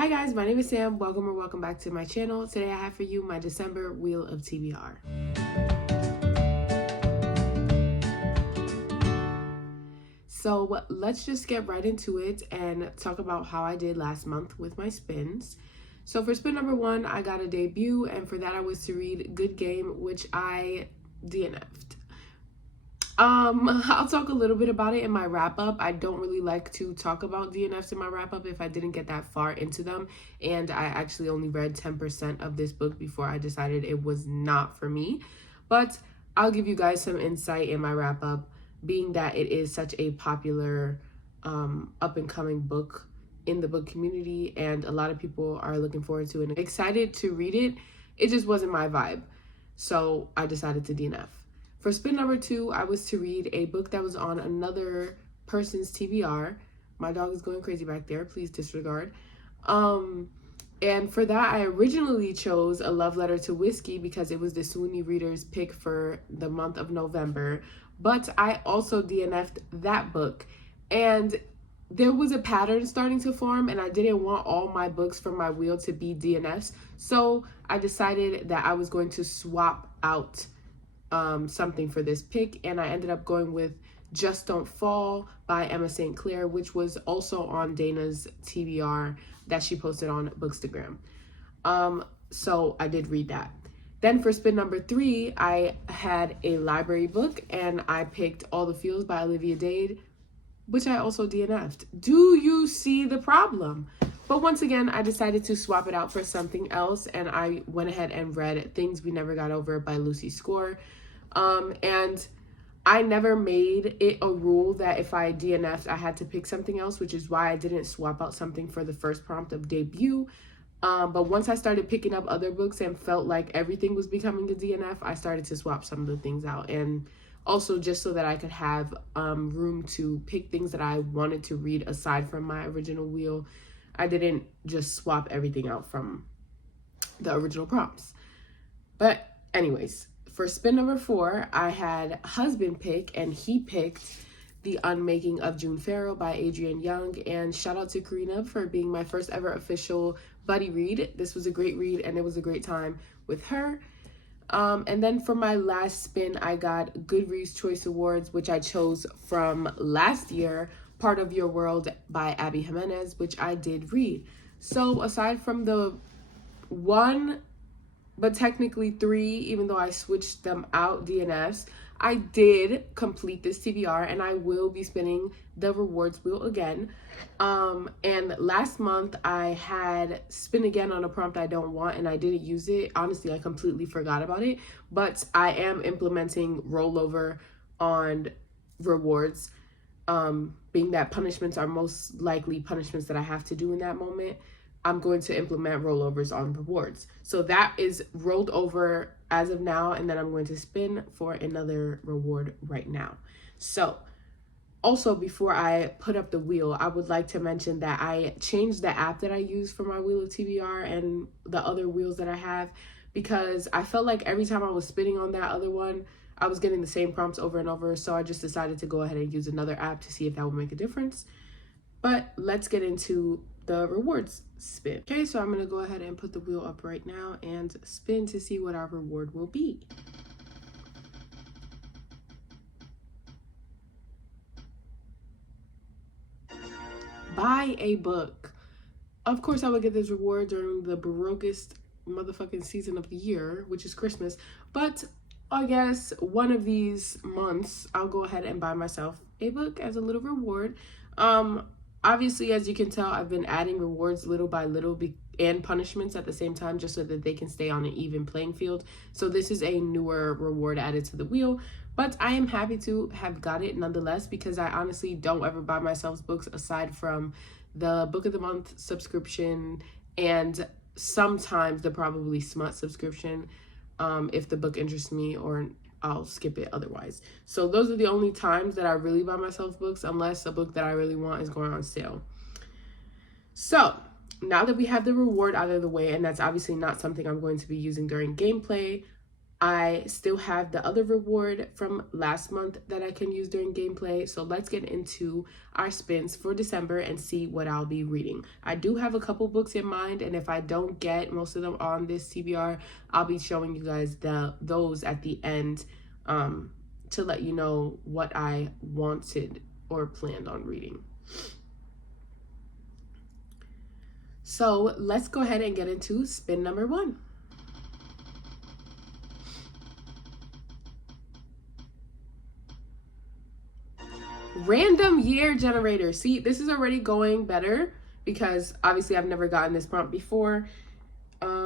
Hi guys, my name is Sam. Welcome back to my channel. Today I have for you my December Wheel of TBR. So let's just get right into it and talk about how I did last month with my spins. So for spin number 1, I got a debut, and for that I was to read Good Game, which I DNF'd. I'll talk a little bit about it in my wrap up. I don't really like to talk about DNFs in my wrap up if I didn't get that far into them, and I actually only read 10% of this book before I decided it was not for me. But I'll give you guys some insight in my wrap up, being that it is such a popular up and coming book in the book community, and a lot of people are looking forward to it and excited to read it. It just wasn't my vibe, so I decided to DNF. For spin number 2, I was to read a book that was on another person's TBR. My dog is going crazy back there. Please disregard. And for that, I originally chose A Love Letter to Whiskey because it was the Sweeney reader's pick for the month of November. But I also DNF'd that book. And there was a pattern starting to form, and I didn't want all my books from my wheel to be DNFs. So I decided that I was going to swap out something for this pick, and I ended up going with Just Don't Fall by Emma St. Clair, which was also on Dana's TBR that she posted on Bookstagram. So I did read that. Then for spin number 3, I had a library book, and I picked All the Feels by Olivia Dade, which I also DNF'd. Do you see the problem? But once again, I decided to swap it out for something else, and I went ahead and read Things We Never Got Over by Lucy Score. And I never made it a rule that if I DNF'd, I had to pick something else, which is why I didn't swap out something for the first prompt of debut. But once I started picking up other books and felt like everything was becoming a DNF, I started to swap some of the things out. And also just so that I could have room to pick things that I wanted to read aside from my original wheel. I didn't just swap everything out from the original prompts. But anyways, for spin number 4, I had husband pick, and he picked The Unmaking of June Farrow by Adrienne Young. And shout out to Karina for being my first ever official buddy read. This was a great read, and it was a great time with her. And then for my last spin, I got Goodreads Choice Awards, which I chose from last year, Part of Your World by Abby Jimenez, which I did read. So aside from the 1, but technically 3, even though I switched them out, DNFs, I did complete this TBR, and I will be spinning the rewards wheel again. And last month I had spin again on a prompt I don't want, and I didn't use it. Honestly, I completely forgot about it, but I am implementing rollover on rewards, being that punishments are most likely punishments that I have to do in that moment. I'm going to implement rollovers on rewards. So that is rolled over as of now, and then I'm going to spin for another reward right now. So also, before I put up the wheel, I would like to mention that I changed the app that I use for my wheel of TBR and the other wheels that I have, because I felt like every time I was spinning on that other one, I was getting the same prompts over and over. So I just decided to go ahead and use another app to see if that would make a difference. But let's get into the rewards spin. Okay, so I'm going to go ahead and put the wheel up right now and spin to see what our reward will be. Buy a book. Of course, I would get this reward during the barokest motherfucking season of the year, which is Christmas. But I guess one of these months, I'll go ahead and buy myself a book as a little reward. Obviously, as you can tell, I've been adding rewards little by little and punishments at the same time, just so that they can stay on an even playing field. So this is a newer reward added to the wheel, but I am happy to have got it nonetheless, because I honestly don't ever buy myself books aside from the Book of the Month subscription and sometimes the Probably Smut subscription, if the book interests me, or I'll skip it otherwise. So those are the only times that I really buy myself books, unless a book that I really want is going on sale. So now that we have the reward out of the way, and that's obviously not something I'm going to be using during gameplay, I still have the other reward from last month that I can use during gameplay. So let's get into our spins for December and see what I'll be reading. I do have a couple books in mind, and if I don't get most of them on this TBR, I'll be showing you guys those at the end to let you know what I wanted or planned on reading. So let's go ahead and get into spin number 1. Random year generator. See, this is already going better because obviously I've never gotten this prompt before.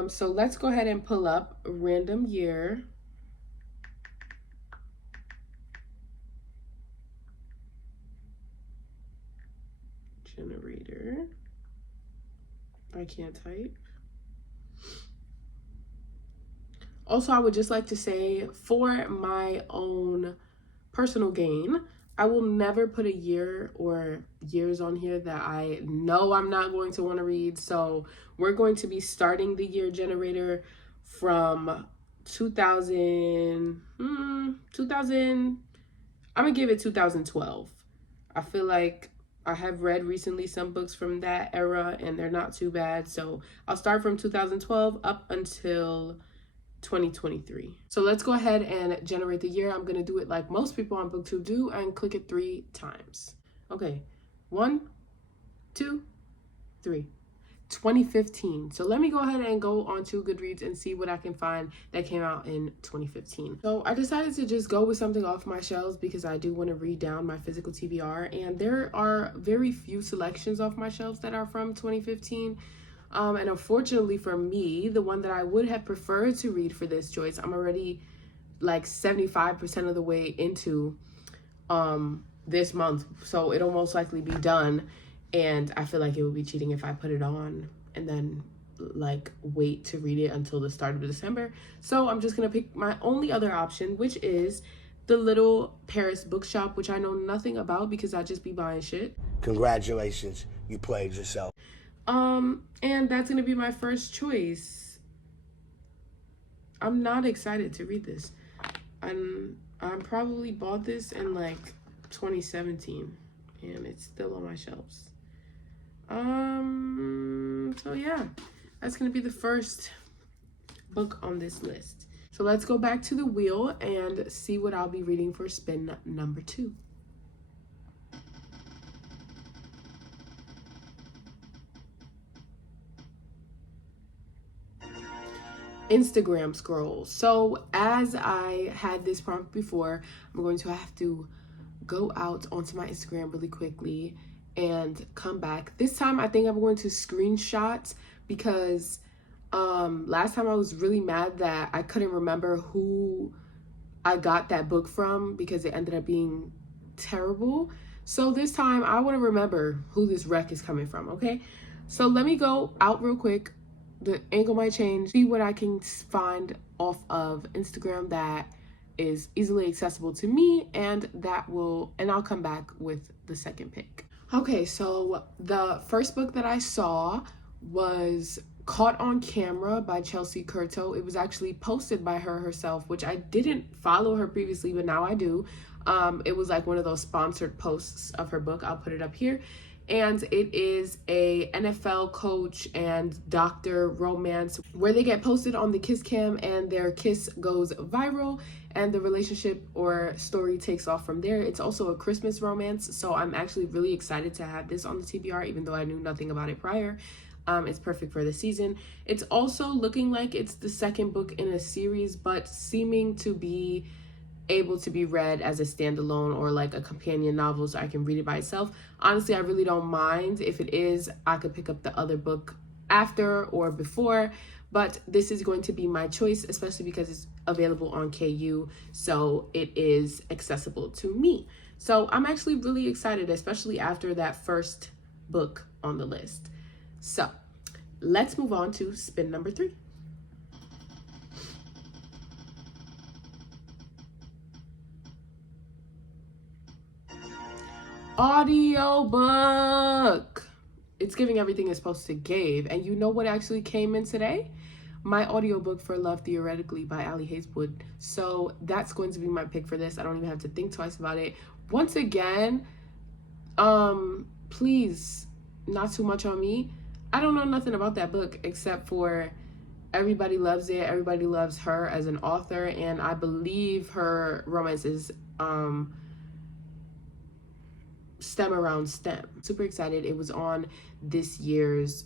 So let's go ahead and pull up random year. Generator. I can't type. Also, I would just like to say, for my own personal gain, I will never put a year or years on here that I know I'm not going to want to read. So we're going to be starting the year generator from 2000, I'm gonna give it 2012. I feel like I have read recently some books from that era and they're not too bad. So I'll start from 2012 up until 2023. So let's go ahead and generate the year. I'm going to do it like most people on Booktube do and click it 3 times. Okay, 1, 2, 3. 2015. So let me go ahead and go on to Goodreads and see what I can find that came out in 2015. So I decided to just go with something off my shelves because I do want to read down my physical TBR, and there are very few selections off my shelves that are from 2015. And unfortunately for me, the one that I would have preferred to read for this choice, I'm already like 75% of the way into this month. So it'll most likely be done. And I feel like it would be cheating if I put it on and then like wait to read it until the start of December. So I'm just going to pick my only other option, which is the Little Paris Bookshop, which I know nothing about because I just be buying shit. Congratulations, you played yourself. And that's gonna be my first choice. I'm not excited to read this. I probably bought this in like 2017 and it's still on my shelves. So yeah, that's gonna be the first book on this list. So let's go back to the wheel and see what I'll be reading for spin number 2. Instagram scroll. So as I had this prompt before, I'm going to have to go out onto my Instagram really quickly and come back. This time I think I'm going to screenshot because last time I was really mad that I couldn't remember who I got that book from because it ended up being terrible. So this time I want to remember who this wreck is coming from, okay? So let me go out real quick. The angle might change. See what I can find off of Instagram that is easily accessible to me, and I'll come back with the second pick. Okay, so the first book that I saw was Caught on Camera by Chelsea Curto. It was actually posted by her herself, which I didn't follow her previously, but now I do. It was like one of those sponsored posts of her book. I'll put it up here. And it is a NFL coach and doctor romance where they get posted on the kiss cam and their kiss goes viral and the relationship or story takes off from there. It's also a Christmas romance, so I'm actually really excited to have this on the TBR even though I knew nothing about it prior. It's perfect for the season. It's also looking like it's the second book in a series, but seeming to be able to be read as a standalone or like a companion novel so I can read it by itself. Honestly, I really don't mind. If it is, I could pick up the other book after or before, but this is going to be my choice, especially because it's available on KU, so it is accessible to me. So I'm actually really excited, especially after that first book on the list. So let's move on to spin number 3. Audiobook. It's giving everything it's supposed to give. And you know what actually came in today? my audiobook for Love Theoretically by Ali Hazelwood. So that's going to be my pick for this. I don't even have to think twice about it. Once again, please, not too much on me. I don't know nothing about that book except for everybody loves it. Everybody loves her as an author, and I believe her romances stem around STEM. Super excited. It was on this year's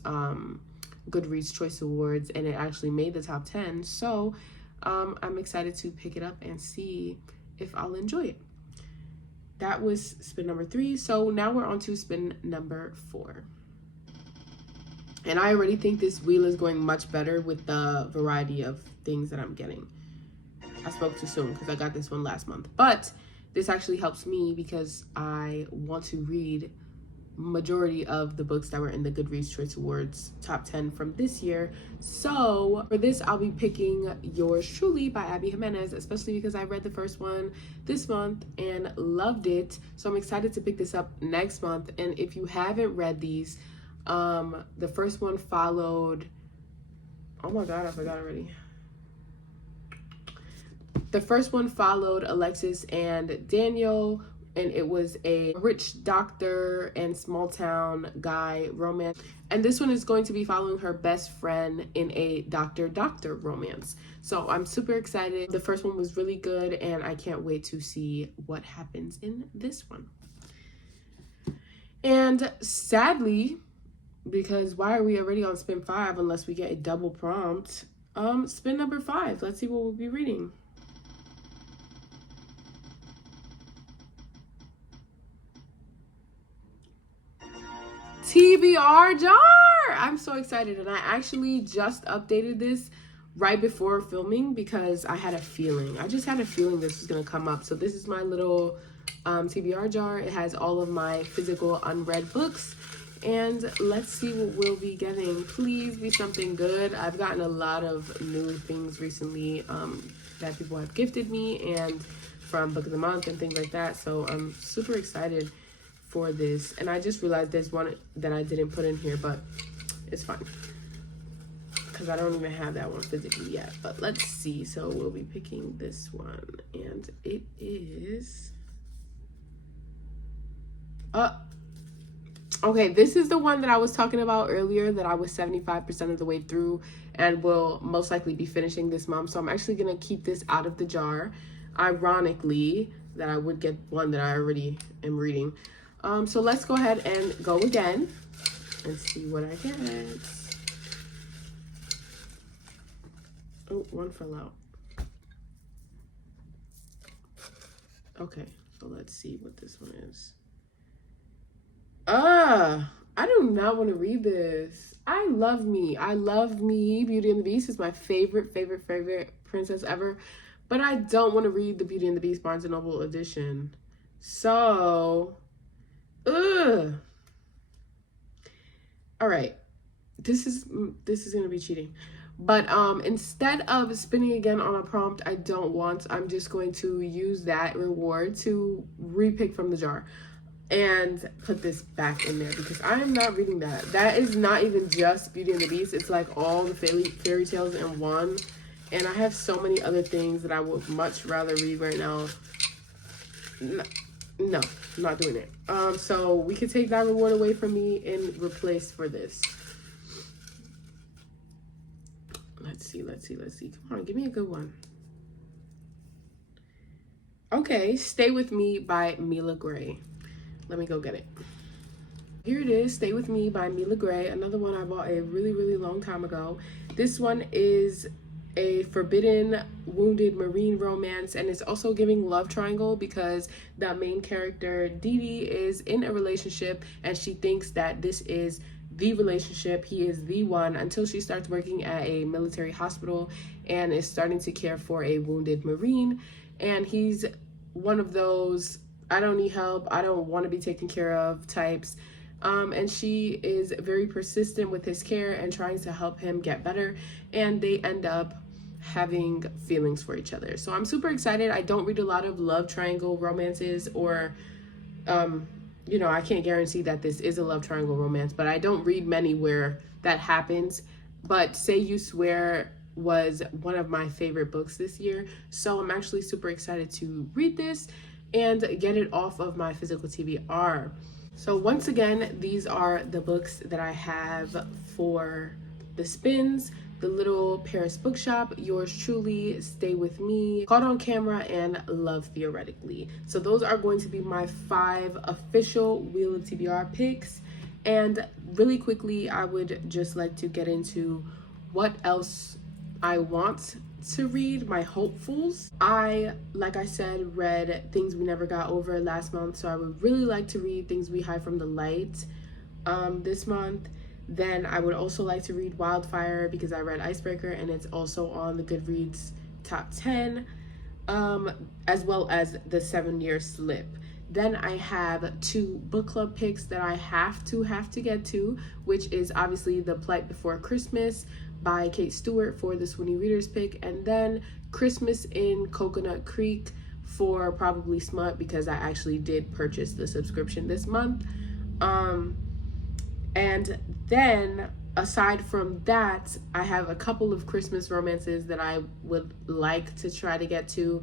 Goodreads Choice Awards, and it actually made the top 10. So I'm excited to pick it up and see if I'll enjoy it. That was spin number 3. So now we're on to spin number 4. And I already think this wheel is going much better with the variety of things that I'm getting. I spoke too soon because I got this one last month. But this actually helps me because I want to read majority of the books that were in the Goodreads Choice Awards top 10 from this year. So for this, I'll be picking Yours Truly by Abby Jimenez, especially because I read the first one this month and loved it. So I'm excited to pick this up next month. And if you haven't read these, the first one followed, oh my God, I forgot already. The first one followed Alexis and Daniel, and it was a rich doctor and small town guy romance. And this one is going to be following her best friend in a doctor-doctor romance. So I'm super excited. The first one was really good, and I can't wait to see what happens in this one. And sadly, because why are we already on spin 5 unless we get a double prompt? Spin number 5. Let's see what we'll be reading. TBR jar! I'm so excited, and I actually just updated this right before filming because I had a feeling. I just had a feeling this was gonna come up. So this is my little TBR jar. It has all of my physical unread books, and let's see what we'll be getting. Please be something good. I've gotten a lot of new things recently that people have gifted me, and from Book of the Month and things like that. So I'm super excited for this. And I just realized there's one that I didn't put in here, but it's fine because I don't even have that one physically yet. But let's see. So we'll be picking this one, and it is okay, this is the one that I was talking about earlier that I was 75% of the way through and will most likely be finishing this month. So I'm actually gonna keep this out of the jar. Ironically, that I would get one that I already am reading. So let's go ahead and go again and see what I get. Oh, one fell out. Okay, so let's see what this one is. I do not want to read this. I love me. Beauty and the Beast is my favorite princess ever. But I don't want to read the Beauty and the Beast Barnes & Noble edition. So, all right. This is going to be cheating. But instead of spinning again on a prompt I don't want, I'm just going to use that reward to repick from the jar and put this back in there because I am not reading that. That is not even just Beauty and the Beast. It's like all the fairy tales in one. And I have so many other things that I would much rather read right now. No, I'm not doing it. So we could take that reward away from me and replace for this. Let's see. Come on, give me a good one. Okay, Stay With Me by Mila Gray. Let me go get it. Here it is, Stay With Me by Mila Gray. Another one I bought a really long time ago. This one is a forbidden wounded Marine romance, and it's also giving love triangle because the main character Dee Dee is in a relationship and she thinks that this is the relationship, he is the one, until she starts working at a military hospital and is starting to care for a wounded Marine. And he's one of those I don't need help, I don't want to be taken care of types. And she is very persistent with his care and trying to help him get better, and they end up having feelings for each other. So I'm super excited. I don't read a lot of love triangle romances, or you know, I can't guarantee that this is a love triangle romance, but I don't read many where that happens. But Say You Swear was one of my favorite books this year. So I'm actually super excited to read this and get it off of my physical TBR. So once again, these are the books that I have for the spins: The Little Paris Bookshop, Yours Truly, Stay With Me, Caught on Camera, and Love Theoretically. So those are going to be my 5 official Wheel of TBR picks. And really quickly, I would just like to get into what else I want to read, my hopefuls. I, like I said, read Things We Never Got Over last month, so I would really like to read Things We Hide from the Light this month. Then I would also like to read Wildfire because I read Icebreaker and it's also on the Goodreads top 10, as well as The 7-Year Slip. Then I have 2 book club picks that I have to get to, which is obviously The Plight Before Christmas by Kate Stewart for the Sweeney Readers pick, and then Christmas in Coconut Creek for Probably Smut because I actually did purchase the subscription this month. And then aside from that, I have a couple of Christmas romances that I would like to try to get to.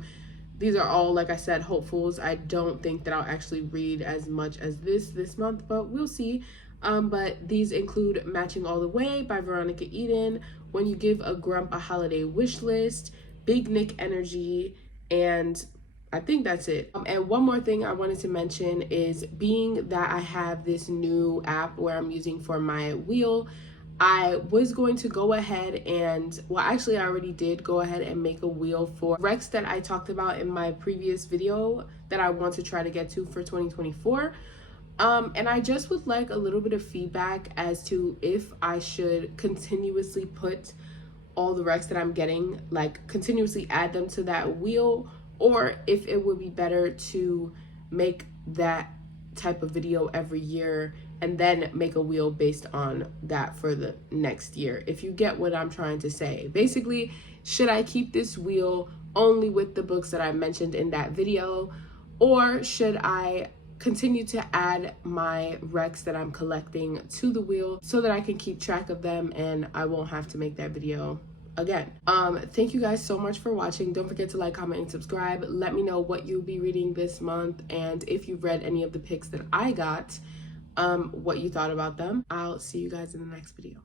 These are all, like I said, hopefuls. I don't think that I'll actually read as much as this month, but we'll see. But these include Matching All the Way by Veronica Eden, When You Give a Grump a Holiday Wish List, Big Nick Energy, and I think that's it. And one more thing I wanted to mention is, being that I have this new app where I'm using for my wheel, I was going to go ahead and, well, actually I already did go ahead and make a wheel for Rex that I talked about in my previous video that I want to try to get to for 2024. And I just would like a little bit of feedback as to if I should continuously put all the Recs that I'm getting, like continuously add them to that wheel, or if it would be better to make that type of video every year and then make a wheel based on that for the next year, if you get what I'm trying to say. Basically, should I keep this wheel only with the books that I mentioned in that video, or should I continue to add my recs that I'm collecting to the wheel so that I can keep track of them and I won't have to make that video again? Thank you guys so much for watching. Don't forget to like, comment, and subscribe. Let me know what you'll be reading this month, and if you've read any of the picks that I got, what you thought about them. I'll see you guys in the next video.